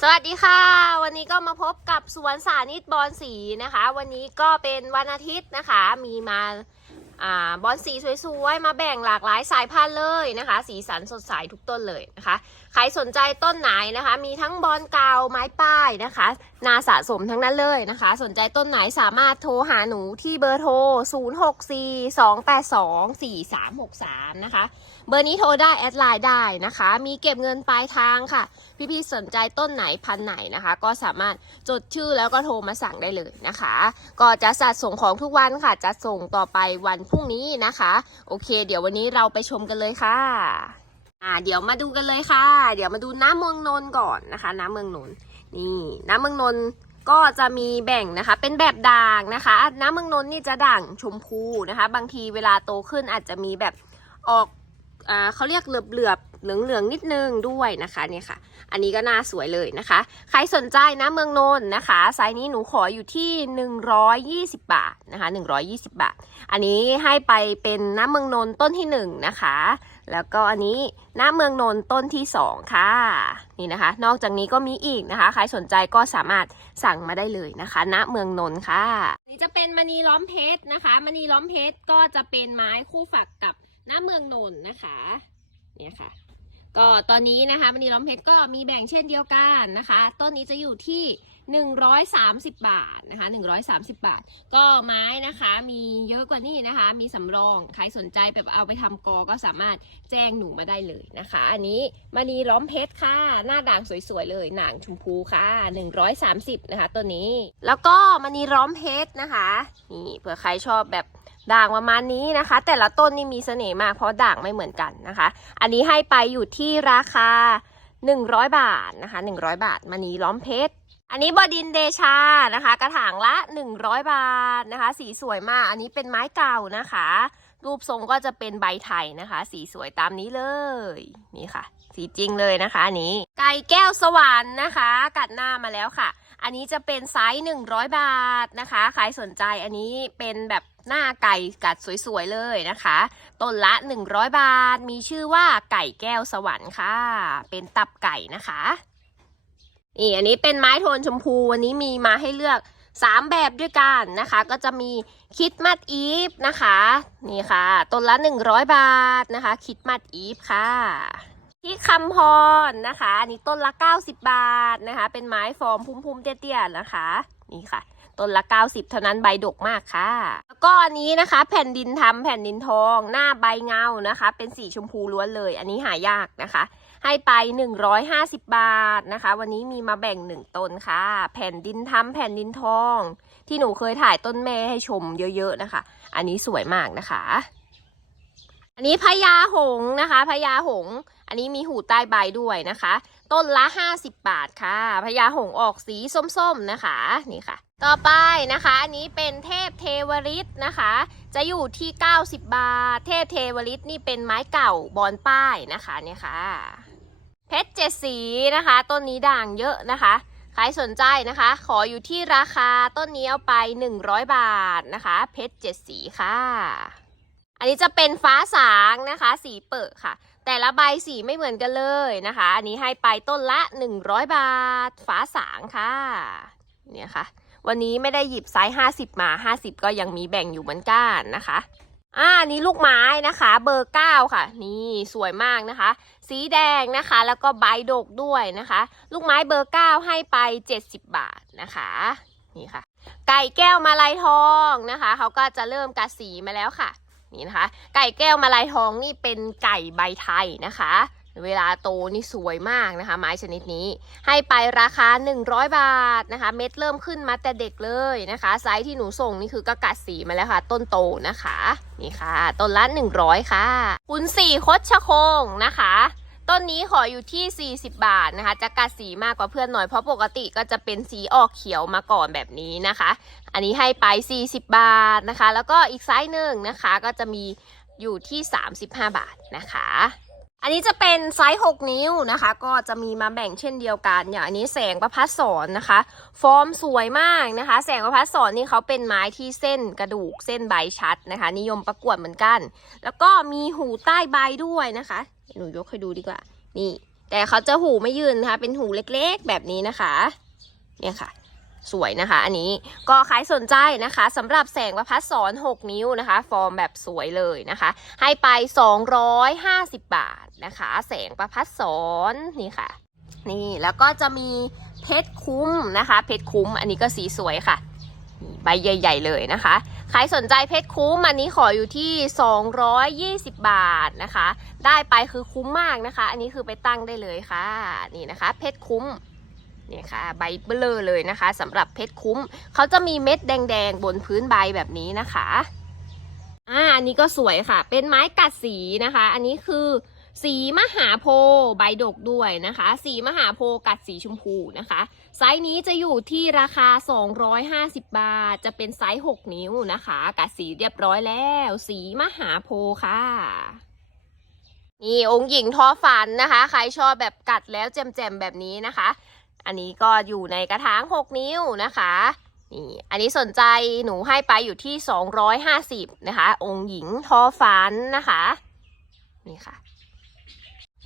สวัสดีค่ะ วันนี้ก็มาพบกับสวนสานิตบอลสีนะคะ วันนี้ก็เป็นวันอาทิตย์นะคะ มีมาอ่าบอลสีสวยๆ มาแบ่งหลากหลายสายพันธุ์เลยนะคะ สีสันสดใสทุกต้นเลยนะคะ ใครสนใจต้นไหนนะคะ มีทั้งบอลเกาไม้ป้ายนะคะ นาสะสมทั้งนั้นเลยนะคะ สนใจต้นไหนสามารถโทรหาหนูที่เบอร์โทร 0642824363 นะคะ เบอร์นี้โทรได้แอดไลน์ได้นะคะ มีเก็บเงินปลายทางค่ะ พี่ๆสนใจต้นไหนพันไหนนะคะ ก็สามารถจดชื่อแล้วก็โทรมาสั่งได้เลยนะคะ ก็จะจัดส่งของทุกวันค่ะ จะส่งต่อไปวันพรุ่งนี้นะคะ โอเค เดี๋ยววันนี้เราไปชมกันเลยค่ะอ่าเดี๋ยวมาดูกันเลยค่ะ เดี๋ยวมาดูน้ำเมืองนนท์ก่อนนะคะ น้ำเมืองนนท์นี่น้ำเมืองนนท์ก็จะมีแบ่งนะคะ เป็นแบบด่างนะคะ น้ำเมืองนนท์นี่จะด่างชมพูนะคะ บางทีเวลาโตขึ้นอาจจะมีแบบออก เขาเรียกเหลือบเหลือบๆเหลืองเหลืองๆนิดนึงด้วยนะคะเนี่ยค่ะ อันนี้ก็น่าสวยเลยนะคะ ใครสนใจนะเมืองนนท์นะคะไซส์นี้หนูขออยู่ที่ 120 บาทนะคะ120 บาท อันนี้ให้ไปเป็นน้ำเมืองนนท์ต้นที่1นะคะ แล้วก็อันนี้น้ำเมืองนนท์ต้นที่ 2 ค่ะ นี่นะคะ นอกจากนี้ก็มีอีกนะคะ ใครสนใจก็สามารถสั่งมาได้เลยนะคะณเมืองนนท์ค่ะ นี่จะเป็นมณีล้อมเพชรนะคะมณีล้อมเพชรก็จะเป็นไม้คู่ฝักกับ หน้าเมืองนนท์นะคะเนี่ยค่ะ ก็ตอนนี้นะคะมณีล้อมเพชรก็มีแบ่งเช่นเดียวกันนะคะ ต้นนี้จะอยู่ที่ 130 บาทนะคะ 130 บาท ก็ไม้นะคะมีเยอะกว่านี้นะคะ มีสำรองใครสนใจแบบเอาไปทำกอก็สามารถแจ้งหนูมาได้เลยนะคะ อันนี้มณีล้อมเพชรค่ะ หน้าด่างสวยๆเลยหนังชมพูค่ะ 130 นะคะตัวนี้ แล้วก็มณีล้อมเพชรนะคะนี่เผื่อใครชอบแบบ ด่างประมาณนี้นะคะ แต่ละต้นนี่มีเสน่ห์มากเพราะด่างไม่เหมือนกันนะคะ อันนี้ให้ไปอยู่ที่ราคา 100 บาทนะคะ 100 บาทมณีล้อมเพชรอันนี้บดินเดชานะคะ กระถางละ 100 บาทนะคะ สีสวยมาก อันนี้เป็นไม้เก่านะคะ รูปทรงก็จะเป็นใบไทยนะคะ สีสวยตามนี้เลยนี่ค่ะ สีจริงเลยนะคะอันนี้ ไก่แก้วสวรรค์นะคะ กัดหน้ามาแล้วค่ะ อันนี้จะเป็นไซส์100 บาทนะคะ ใครสนใจอันนี้เป็นแบบ หน้าไก่กัดสวยๆเลยนะคะต้นละ 100 บาท มีชื่อว่าไก่แก้วสวรรค์ค่ะ เป็นตับไก่นะคะนี่อันนี้เป็นไม้โทนชมพูวันนี้มีมาให้เลือก 3 แบบด้วยกันนะคะ ก็จะมีคิดมัดอีฟนะคะ นี่ค่ะต้นละ 100 บาทนะคะ คิดมัดอีฟค่ะที่คำพรนะคะ อันนี้ต้นละ 90 บาทนะคะ เป็นไม้ฟอร์มพุ่มๆเตี้ยๆนะคะ นี่ค่ะ ต้นละ 90 เท่านั้นใบดกมากค่ะ แล้วก็อันนี้นะคะ แผ่นดินทำแผ่นดินทอง หน้าใบเงานะคะ เป็นสีชมพูล้วนเลย อันนี้หายากนะคะ ให้ไป 150 บาทนะคะ วันนี้มีมาแบ่งหนึ่งต้นค่ะ แผ่นดินทำแผ่นดินทอง ที่หนูเคยถ่ายต้นแม่ให้ชมเยอะๆนะคะ อันนี้สวยมากนะคะ อันนี้พญาหงนะคะพญาหง อันนี้มีหูใต้ใบด้วยนะคะ ต้นละ 50 บาทค่ะพญาหงออกสีส้มๆนะคะนี่ค่ะ ต่อไปนะคะอันนี้เป็นเทพเทวริตนะคะ จะอยู่ที่ 90 บาท เทพเทวริตนี่เป็นไม้เก่าบอนป้ายนะคะเนี่ยค่ะเพชรเจ็ดสีนะคะต้นนี้ด่างเยอะนะคะใครสนใจนะคะ ขออยู่ที่ราคาต้นนี้เอาไป 100 บาทนะคะ เพชรเจ็ดสีค่ะ อันนี้จะเป็นฟ้าสางนะคะ สีเปิดค่ะ แต่ละใบสีไม่เหมือนกันเลยนะคะ อันนี้ให้ไปต้นละ 100 บาท ฟ้าสางค่ะ เนี่ยค่ะ วันนี้ไม่ได้หยิบไซส์50 มา 50 ก็ยังมีแบ่งอยู่เหมือนกันนะคะอ่านี้ลูกไม้นะคะเบอร์เก้าค่ะ นี่สวยมากนะคะ สีแดงนะคะ แล้วก็ใบดกด้วยนะคะ ลูกไม้เบอร์เก้าให้ไป 70 บาทนะคะนี่ค่ะ ไก่แก้วมาลายทองนะคะเขาก็จะเริ่มกัดสีมาแล้วค่ะ นี้นะคะ ไก่แก้วมาลายทองนี่เป็นไก่ใบไทยนะคะ เวลาโตนี่สวยมากนะคะ ไม้ชนิดนี้ ให้ไปราคา 100 บาทนะคะ เม็ดเริ่มขึ้นมาแต่เด็กเลยนะคะ ไซส์ที่หนูส่งนี่คือก็กัดสีมาแล้วค่ะ ต้นโตนะคะ นี่ค่ะ ต้นละ 100 ค่ะคุณสี่คดชะโคงนะคะ ต้นนี้ขออยู่ที่ 40 บาทนะคะ จะกัดสีมากกว่าเพื่อนหน่อย เพราะปกติก็จะเป็นสีออกเขียวมาก่อนแบบนี้นะคะ อันนี้ให้ไป 40 บาทนะคะ แล้วก็อีกไซส์หนึ่งนะคะ ก็จะมีอยู่ที่ 35 บาทนะคะ อันนี้จะเป็นไซส์ 6 นิ้วนะคะ ก็จะมีมาแบ่งเช่นเดียวกัน อย่างอันนี้แสงประพัดสอนนะคะ ฟอร์มสวยมากนะคะ แสงประพัดสอนนี่เขาเป็นไม้ที่เส้นกระดูกเส้นใบชัดนะคะ นิยมประกวดเหมือนกัน แล้วก็มีหูใต้ใบด้วยนะคะ หนูยกให้ดูดีกว่า นี่ แต่เขาจะหูไม่ยืนนะคะ เป็นหูเล็กๆแบบนี้นะคะ เนี่ยค่ะ สวยนะคะ อันนี้ก็ใครสนใจนะคะสำหรับแสงประพัดสอน 6 นิ้วนะคะ ฟอร์มแบบสวยเลยนะคะ ให้ไป 250 บาทนะคะ แสงประพัดสอนนี่ค่ะ นี่แล้วก็จะมีเพชรคุ้มนะคะ เพชรคุ้มอันนี้ก็สีสวยค่ะ ใบใหญ่ ๆ เลยนะคะ ใครสนใจเพชรคุ้มอันนี้ขออยู่ที่ 220 บาทนะคะ ได้ไปคือคุ้มมากนะคะ อันนี้คือไปตั้งได้เลยค่ะ นี่นะคะ เพชรคุ้มเนี่ยค่ะใบเบลอเลยนะคะสำหรับเพชรคุ้ม เขาจะมีเม็ดแดง ๆ บนพื้นใบแบบนี้นะคะอ่าอันนี้ก็สวยค่ะ เป็นไม้กัดสีนะคะ อันนี้คือ สีมหาโพใบดกด้วยนะคะ สีมหาโพกัดสีชมพูนะคะ ไซส์นี้จะอยู่ที่ราคา 250 บาท จะเป็นไซส์ 6 นิ้วนะคะ กัดสีเรียบร้อยแล้ว สีมหาโพค่ะนี่องค์หญิงทอฝันนะคะ ใครชอบแบบกัดแล้วแจ่มๆแบบนี้นะคะ อันนี้ก็อยู่ในกระถาง 6 นิ้วนะคะนี่อันนี้สนใจหนูให้ไปอยู่ที่ 250 นะคะ องค์หญิงทอฝันนะคะ นี่ค่ะ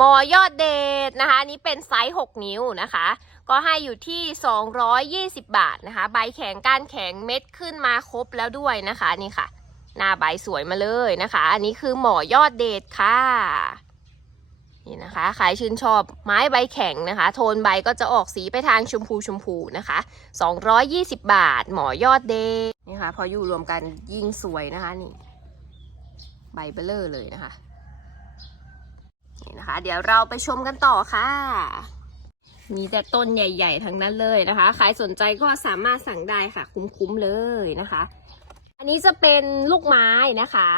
มอยอดเดชนะคะนนี้เป็นไซส์ 6 นิ้วนะคะ ก็ให้อยู่ที่ 220 บาทนะคะ ใบแข็งก้านแข็งเม็ดขึ้นมาครบแล้วด้วยนะคะนี่ค่ะ หน้าใบสวยมาเลยนะคะ อันนี้คือหมอยอดเดชค่ะนี่นะคะใครชื่นชอบไม้ใบแข็งนะคะ โทนใบก็จะออกสีไปทางชมพูชมพูนะคะ 220 บาท หมอยอดเดชนี่ค่ะ พออยู่รวมกันยิ่งสวยนะคะนี่ ใบเบลเลอร์เลยนะคะ นี่นะคะ เดี๋ยวเราไปชมกันต่อค่ะมีแต่ต้นใหญ่ ๆ ทั้งนั้นเลยนะคะ ใครสนใจก็สามารถสั่งได้ค่ะ คุ้มๆเลยนะคะ อันนี้จะเป็นลูกไม้นะคะ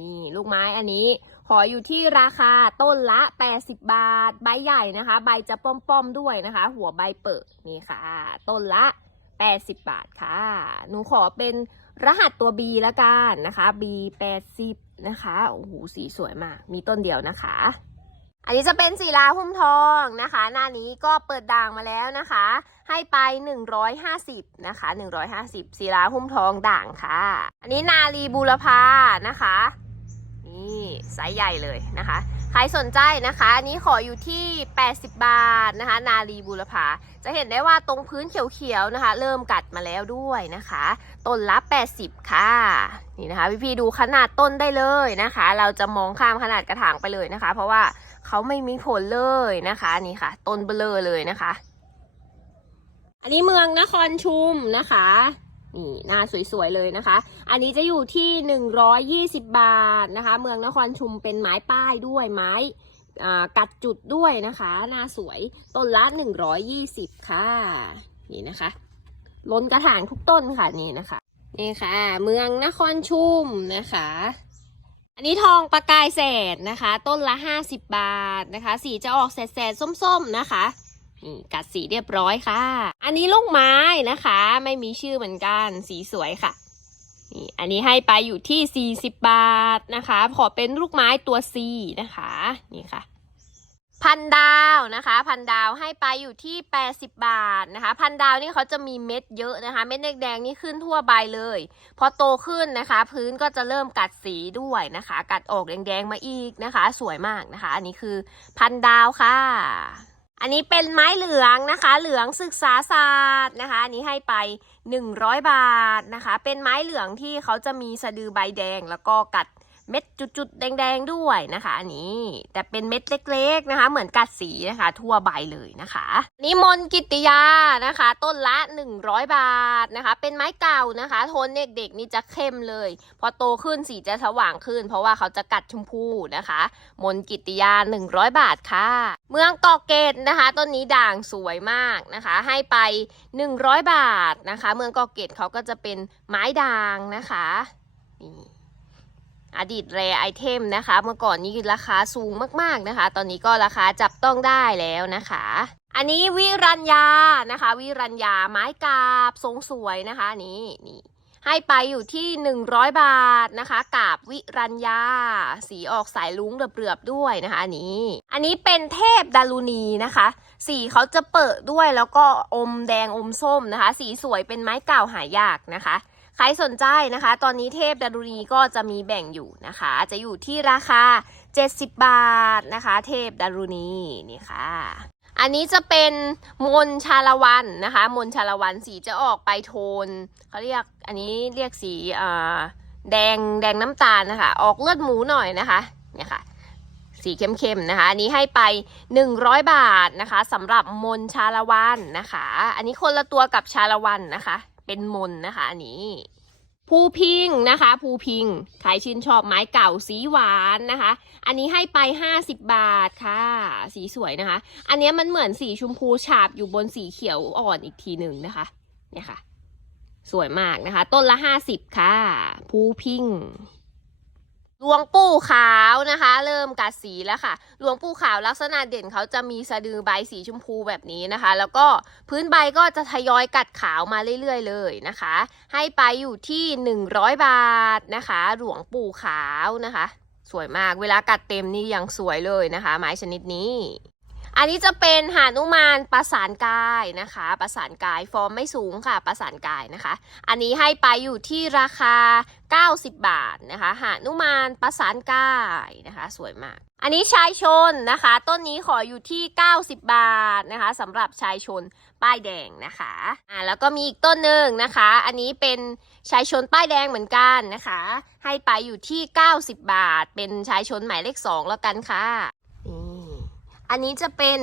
นี่ลูกไม้อันนี้ขออยู่ที่ราคาต้นละ 80 บาท ใบใหญ่นะคะ ใบจะป้อมๆด้วยนะคะ หัวใบเปิดนี่ค่ะ ต้นละ 80 บาทค่ะ หนูขอเป็นรหัสตัว B ละกันนะคะ B 80นะคะ โอ้โห สีสวยมาก มีต้นเดียวนะคะ อันนี้จะเป็นศิลาหุ้มทองนะคะ หน้านี้ก็เปิดด่างมาแล้วนะคะ ให้ไป 150นะคะ150ศิลาหุ้มทองด่างค่ะ อันนี้นาลีบูรพานะคะนี่ไซส์ใหญ่เลยนะคะ ใครสนใจนะคะ อันนี้ขออยู่ที่ 80 บาทนะคะ นาลีบูรพาจะเห็นได้ว่าตรงพื้นเขียวๆนะคะ เริ่มกัดมาแล้วด้วยนะคะ ต้นละ 80 ค่ะ นี่นะคะ พี่ๆดูขนาดต้นได้เลยนะคะ เราจะมองข้ามขนาดกระถางไปเลยนะคะ เพราะว่า เขาไม่มีผลเลยนะคะนี่ค่ะ ต้นเบลอเลยนะคะ อันนี้เมืองนครชุมนะคะนี่หน้าสวยๆเลยนะคะ อันนี้จะอยู่ที่ 120 บาทนะคะ เมืองนครชุมเป็นไม้ป้ายด้วยไม้กัดจุดด้วยนะคะหน้าสวยต้นละ 120 ค่ะ นี่นะคะล้นกระถางทุกต้นค่ะนี่นะคะนี่ค่ะ เมืองนครชุมนะคะ อันนี้ทองประกายแสดนะคะ ต้นละ 50 บาทนะคะ สีจะออกแสดๆส้มๆนะคะนี่กัดสีเรียบร้อยค่ะ อันนี้ลูกไม้นะคะ ไม่มีชื่อเหมือนกันสีสวยค่ะนี่อันนี้ให้ไปอยู่ที่ 40 บาทนะคะ ขอเป็นลูกไม้ตัว C นะคะ นี่ค่ะ พันดาวนะคะ พันดาวให้ไปอยู่ที่ 80 บาทนะคะ พันดาวนี่เขาจะมีเม็ดเยอะนะคะ เม็ดแดงๆนี่ขึ้นทั่วใบเลย พอโตขึ้นนะคะ พื้นก็จะเริ่มกัดสีด้วยนะคะ กัดออกแดงๆมาอีกนะคะ สวยมากนะคะ อันนี้คือพันดาวค่ะ อันนี้เป็นไม้เหลืองนะคะ เหลืองศึกษาศาสตร์นะคะ อันนี้ให้ไป 100 บาทนะคะ เป็นไม้เหลืองที่เขาจะมีสะดือใบแดงแล้วก็กัด เม็ดจุดๆ แดง ๆ ด้วยนะคะอันนี้แต่เป็นเม็ดเล็กๆนะคะ เหมือนกัดสีนะคะ ทั่วใบเลยนะคะนี่มนกิติยานะคะ ต้นละ 100 บาทนะคะ เป็นไม้เก่านะคะโทนเด็กๆนี่จะเข้มเลย พอโตขึ้นสีจะสว่างขึ้น เพราะว่าเขาจะกัดชมพูนะคะ มนกิตติยา 100 บาทค่ะ เมืองเกาะเกตนะคะต้นนี้ด่างสวยมากนะคะ ให้ไป 100 บาทนะคะ เมืองเกาะเกตเขาก็จะเป็นไม้ด่างนะคะนี่ อดีตแรไอเทมนะคะ เมื่อก่อนนี้ราคาสูงมากๆนะคะ ตอนนี้ก็ราคาจับต้องได้แล้วนะคะ อันนี้วิรัญญานะคะ วิรัญญาไม้กาบทรงสวยนะคะนนี้นี่ให้ไปอยู่ที่ 100 บาทนะคะกาบวิรัญญา สีออกสายลุ้งเรือบๆด้วยนะคะอันนี้ อันนี้เป็นเทพดารุณีนะคะ สีเขาจะเปิดด้วยแล้วก็อมแดงอมส้มนะคะ สีสวยเป็นไม้เก่าหายากนะคะ ใครสนใจนะคะ ตอนนี้เทพดารุณีก็จะมีแบ่งอยู่นะคะ จะอยู่ที่ราคา 70 บาทนะคะ เทพดารุณีนี่ค่ะอันนี้จะเป็นมนชาละวันนะคะ มนชาละวันสีจะออกไปโทนเขาเรียกอันนี้เรียกสีอ่าแดงแดงน้ำตาลนะคะ ออกเลือดหมูหน่อยนะคะเนี่ยค่ะ สีเข้มๆนะคะ อันนี้ให้ไป 100 บาทนะคะสำหรับมนชาละวันนะคะ อันนี้คนละตัวกับชาละวันนะคะ เป็นมนนะคะอันนี้ภูพิงนะคะภูพิงใครชื่นชอบไม้เก่าสีหวานนะคะ อันนี้ให้ไป 50 บาทค่ะ สีสวยนะคะ อันนี้มันเหมือนสีชมพูฉาบอยู่บนสีเขียวอ่อนอีกทีหนึ่งนะคะ เนี่ยค่ะ สวยมากนะคะ ต้นละ 50 ค่ะภูพิง ลวงปู่ขาวนะคะ เริ่มกัดสีแล้วค่ะหลวงปู่ขาวลักษณะเด่นเขาจะมีสะดือใบสีชมพูแบบนี้นะคะ แล้วก็พื้นใบก็จะทยอยกัดขาวมาเรื่อยๆ เลยนะคะ ให้ไปอยู่ที่ 100 บาทนะคะ หลวงปู่ขาวนะคะ สวยมากเวลากัดเต็มนี่ยังสวยเลยนะคะ ไม้ชนิดนี้ อันนี้จะเป็นหานุมานประสานกายนะคะ ประสานกายฟอร์มไม่สูงค่ะ ประสานกายนะคะ อันนี้ให้ไปอยู่ที่ราคา 90 บาทนะคะหานุมานประสานกายนะคะ สวยมาก อันนี้ชายชนนะคะ ต้นนี้ขออยู่ที่ 90 บาทนะคะสำหรับชายชนป้ายแดงนะคะอ่าแล้วก็มีอีกต้นหนึ่งนะคะ อันนี้เป็นชายชนป้ายแดงเหมือนกันนะคะ ให้ไปอยู่ที่ 90 บาท เป็นชายชนหมายเลข 2 แล้วกันค่ะ อันนี้จะเป็น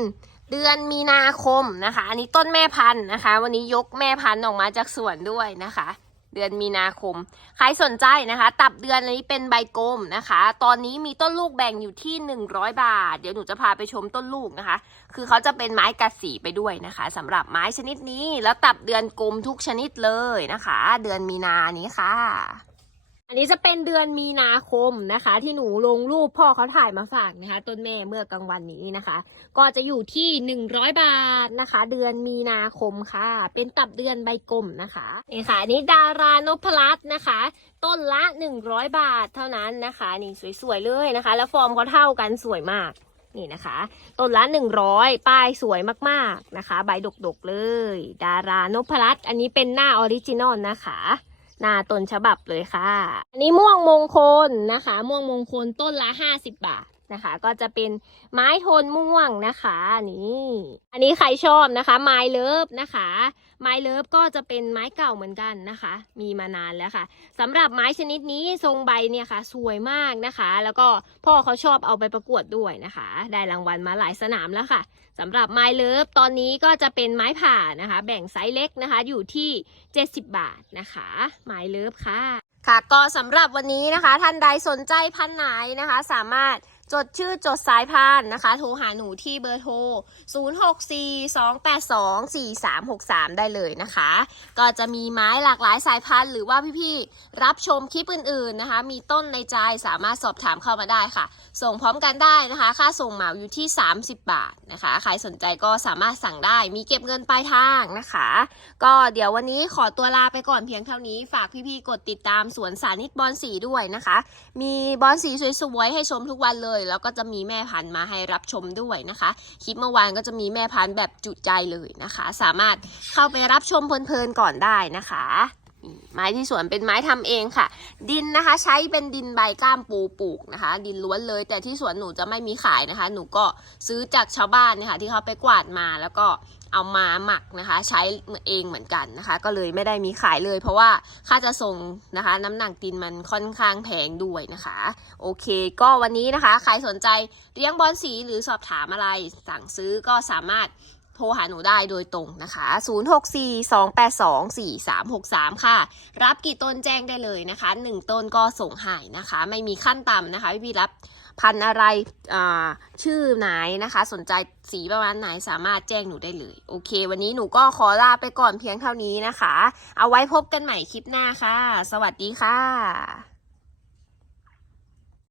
เดือนมีนาคมนะคะ อันนี้ต้นแม่พันธุ์นะคะ วันนี้ยกแม่พันธุ์ออกมาจากสวนด้วยนะคะ เดือนมีนาคม ใครสนใจนะคะ ตับเดือนอันนี้เป็นใบกลมนะคะ ตอนนี้มีต้นลูกแบ่งอยู่ที่ 100 บาท เดี๋ยวหนูจะพาไปชมต้นลูกนะคะ คือเขาจะเป็นไม้กัดสีไปด้วยนะคะสำหรับไม้ชนิดนี้ แล้วตับเดือนกลมทุกชนิดเลยนะคะ เดือนมีนานี้ค่ะ อันนี้จะเป็นเดือนมีนาคมนะคะ ที่หนูลงรูปพ่อเขาถ่ายมาฝากนะคะ ต้นแม่เมื่อกลางวันนี้นะคะ ก็จะอยู่ที่ 100 บาทนะคะ เดือนมีนาคมค่ะ เป็นตับเดือนใบกลมนะคะนี่ค่ะอันนี้ดารานพรัตน์นะคะ ต้นละ 100 บาทเท่านั้นนะคะนี่สวยๆเลยนะคะ แล้วฟอร์มเขาเท่ากันสวยมากนี่นะคะต้นละ100ป้ายสวยมากๆนะคะ ใบดกๆเลย ดารานพรัตน์อันนี้เป็นหน้าออริจินอลนะคะ หน้าต้นฉบับเลยค่ะ อันนี้ม่วงมงคลนะคะ ม่วงมงคลต้นละ50บาท นะคะ ก็จะเป็นไม้โทนม่วงนะคะนี่อันนี้ใครชอบนะคะ ไม้เลิฟนะคะ ไม้เลิฟก็จะเป็นไม้เก่าเหมือนกันนะคะ มีมานานแล้วค่ะสำหรับไม้ชนิดนี้ทรงใบเนี่ยค่ะ สวยมากนะคะ แล้วก็พ่อเขาชอบเอาไปประกวดด้วยนะคะ ได้รางวัลมาหลายสนามแล้วค่ะสำหรับไม้เลิฟตอนนี้ก็จะเป็นไม้ผ่านะคะ แบ่งไซส์เล็กนะคะ อยู่ที่ 70 บาทนะคะ ไม้เลิฟค่ะค่ะก็สำหรับวันนี้นะคะ ท่านใดสนใจพันไหนนะคะ สามารถ จดชื่อจดสายพันธุ์นะคะ โทรหาหนูที่เบอร์โทร 0642824363 ได้เลยนะคะ ก็จะมีไม้หลากหลายสายพันธุ์หรือว่าพี่ๆ รับชมคลิปอื่นๆนะคะ มีต้นในใจสามารถสอบถามเข้ามาได้ค่ะ ส่งพร้อมกันได้นะคะ ค่าส่งเหมาอยู่ที่ 30 บาทนะคะ ใครสนใจก็สามารถสั่งได้ มีเก็บเงินปลายทางนะคะ ก็เดี๋ยววันนี้ขอตัวลาไปก่อนเพียงเท่านี้ ฝากพี่ๆ กดติดตามสวนสานิตบอลสีด้วยนะคะ มีบอลสีสวยๆ ให้ชมทุกวันเลยแล้วก็จะมีแม่พันธุ์มาให้รับชมด้วยนะคะ คลิปเมื่อวานก็จะมีแม่พันธุ์แบบจุใจเลยนะคะ สามารถเข้าไปรับชมเพลินๆก่อนได้นะคะไม้ที่สวนเป็นไม้ทำเองค่ะ ดินนะคะใช้เป็นดินใบก้ามปูปลูกนะคะ ดินล้วนเลย แต่ที่สวนหนูจะไม่มีขายนะคะ หนูก็ซื้อจากชาวบ้านนะคะที่เขาไปกวาดมาแล้วก็ เอามาหมักนะคะ ใช้เองเหมือนกันนะคะ ก็เลยไม่ได้มีขายเลย เพราะว่าค่าจะส่งนะคะ น้ำหนักดินมันค่อนข้างแพงด้วยนะคะ โอเค ก็วันนี้นะคะ ใครสนใจเลี้ยงบอลสีหรือสอบถามอะไรสั่งซื้อก็สามารถโทรหาหนูได้โดยตรงนะคะ 0642824363 ค่ะ รับกี่ต้นแจ้งได้เลยนะคะ 1 ต้นก็ส่งให้นะคะ ไม่มีขั้นต่ำนะคะพี่พี่รับ พันอะไรอ่าชื่อไหนนะคะ สนใจสีประมาณไหนสามารถแจ้งหนูได้เลย โอเค วันนี้หนูก็ขอลาไปก่อนเพียงเท่านี้นะคะ เอาไว้พบกันใหม่คลิปหน้าค่ะ สวัสดีค่ะ